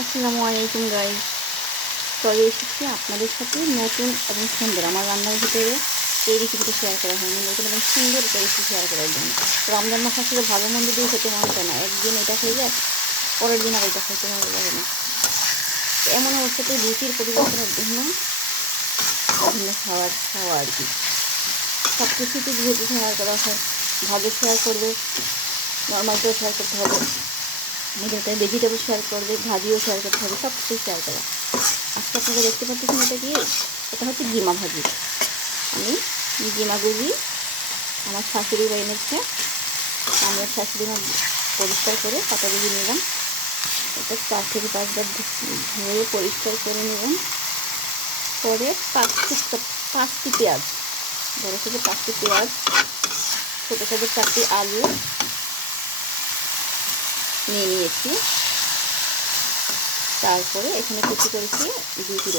আসসালামু আলাইকুম গাইস, চলে এসেছি আপনাদের সাথে নতুন এবং সুন্দর আমার রান্নার ভিতরে এই রেসিপিটা শেয়ার করা হয়নি। নতুন এবং সুন্দর একটা রেসিপি শেয়ার করার জন্য। রমজান মাস আসলে ভালো মন্দ দিয়ে খেতে মন চায় না, একদিন এটা খেয়ে যায় পরের দিন আর এটা খেতে মনে লাগে না। এমন অবস্থাতে রুচির পরিবর্তনের জন্য বিভিন্ন খাওয়া আর কি। সব কিছুতে যেহেতু শেয়ার করা হয়, ভালো শেয়ার করবে, নর্মালটাও শেয়ার করতে হবে, মিডিয়াতে ভেজিটেবল শেয়ার করবে, ভাজিও শেয়ার করতে হবে, সব কিছুই শেয়ার করা। আজকে আপনারা দেখতে পাচ্ছেন এটা হচ্ছে গিমা ভাজি। আমি গিমাগুলি আমার শাশুড়িরা এনেছে, আমার শাশুড়িমা পরিষ্কার করে পাতাগুলি নিলাম। এটা 4 থেকে 5 বার ধুয়ে পরিষ্কার করে নিলাম। পরে 5টি পেঁয়াজ, বড় থেকে 5টি পেঁয়াজ, ছোটো ছোটো 4টি আলু নিয়ে নিয়েছি। তারপরে এখানে কুচি করেছি 2টি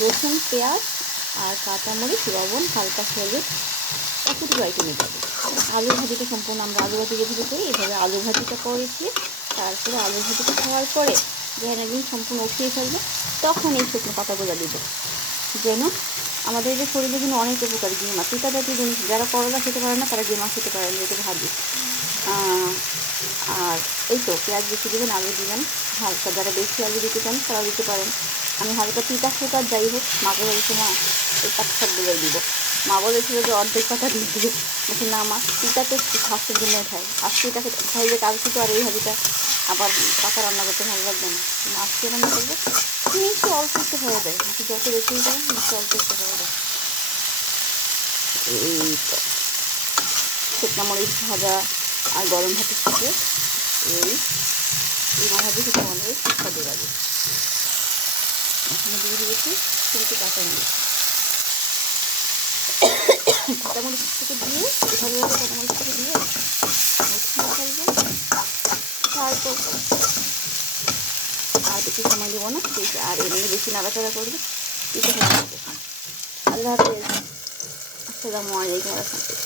রসুন, পেঁয়াজ আর কাঁচামরিচ, লবণ, হালকা হলুদ, এতটুকু আইটেমে যাবে। আলু ভাজিটা সম্পূর্ণ আমরা আলু ভাজি যেভাবে করি এইভাবে আলু ভাজিটা করেছি। তারপরে আলু ভাজিটা খাওয়ার পরে যখন একদিন সম্পূর্ণ উঠিয়ে ফেলবে তখন এই শুকনো পাতাগুলো দিব, যেন আমাদের যে শরীরের জন্য অনেক উপকারী। গিমা তিতা জাতীয় জিনিস, যারা করলা খেতে পারে না তারা গিমা খেতে পারে না, এটা ভাজি। আর এই তো পেঁয়াজ বেশি দেবেন, আলু দিবেন হালকা, যারা বেশি আলু দিতে চান তারা দিতে পারেন। আমি হালকা তিতা ফোটার যাই হোক, মা বলেছে না এই পাতা সবগুলোই দিব। মা বলেছিল যে অর্ধেক পাতা দিয়ে দিবে, বলছি না মা তিতা তো স্বাস্থ্যের জন্য খাই, আজকে এটা খাইলে কালকে তো আর এই ভাজিটা আবার পাতা রান্না করতে ভালো লাগবে না। আজকে রান্না করবো মিষ্টি অল্প একটু হয়ে যায়, মিষ্টি যত বেশি যায় মিষ্টি অল্প একটু হয়ে যায়। এই তো শুকনো মরিচ ভাজা আর গরম ভাতের সাথে এই ভাজি খেতে অনেক সুস্বাদু লাগে। এখানে দিয়ে দিয়েছি 3টি কাঁচামরিচ। কাঁচামরিচটাকে দিয়ে এভাবে কাঁচামরিচটাকে দিয়ে মুছিয়ে ফেলবেন। তারপর আর বেশি সময় দেবো না, আর এমনি বেশি নাড়াচাড়া করবে, এটা হয়ে যাবে। আল্লাহ হাফেজ। আসসালামু আলাইকুম।